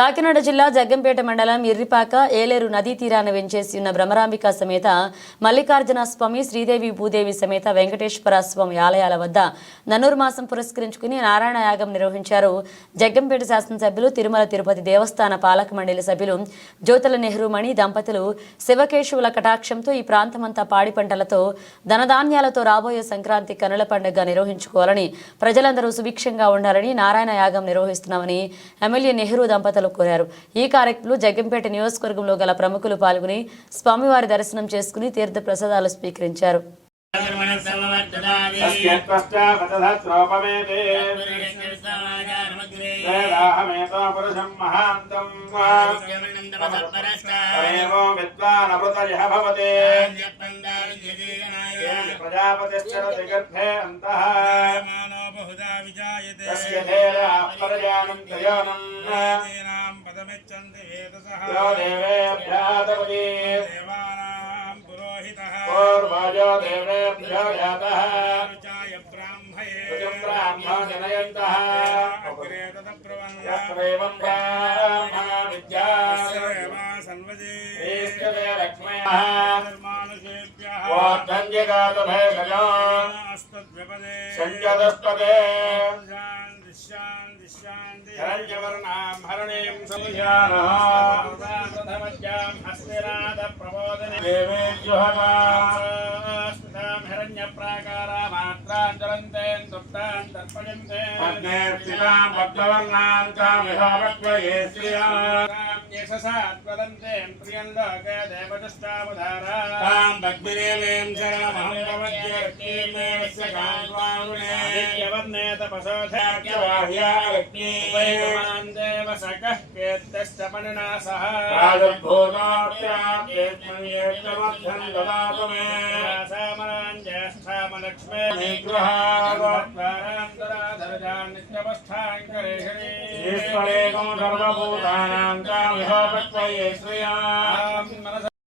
కాకినాడ జిల్లా జగ్గంపేట మండలం ఇర్రిపాక ఏలేరు నదీ తీరాన వెంచేసి ఉన్న భ్రమరాంబిక సమేత మల్లికార్జున స్వామి శ్రీదేవి భూదేవి సమేత వెంకటేశ్వర స్వామి ఆలయాల వద్ద ధనుర్మాసం పురస్కరించుకుని నారాయణ యాగం నిర్వహించారు. జగ్గంపేట శాసనసభ్యులు తిరుమల తిరుపతి దేవస్థాన పాలక మండలి సభ్యులు జ్యోతుల నెహ్రూ మణి దంపతులు శివకేశవుల కటాక్షంతో ఈ ప్రాంతమంతా పాడి పంటలతో ధనధాన్యాలతో రాబోయే సంక్రాంతి కనుల పండుగ నిర్వహించుకోవాలని, ప్రజలందరూ సుభిక్షంగా ఉండాలని నారాయణ యాగం నిర్వహిస్తున్నామని ఎమ్మెల్యే నెహ్రూ దంపతులు కోరారు. ఈ కార్యక్రమంలో జగ్గంపేట నియోజకవర్గంలో గల ప్రముఖులు పాల్గొని స్వామివారి దర్శనం చేసుకుని తీర్థ ప్రసాదాలు స్వీకరించారు. सर्वभूतानां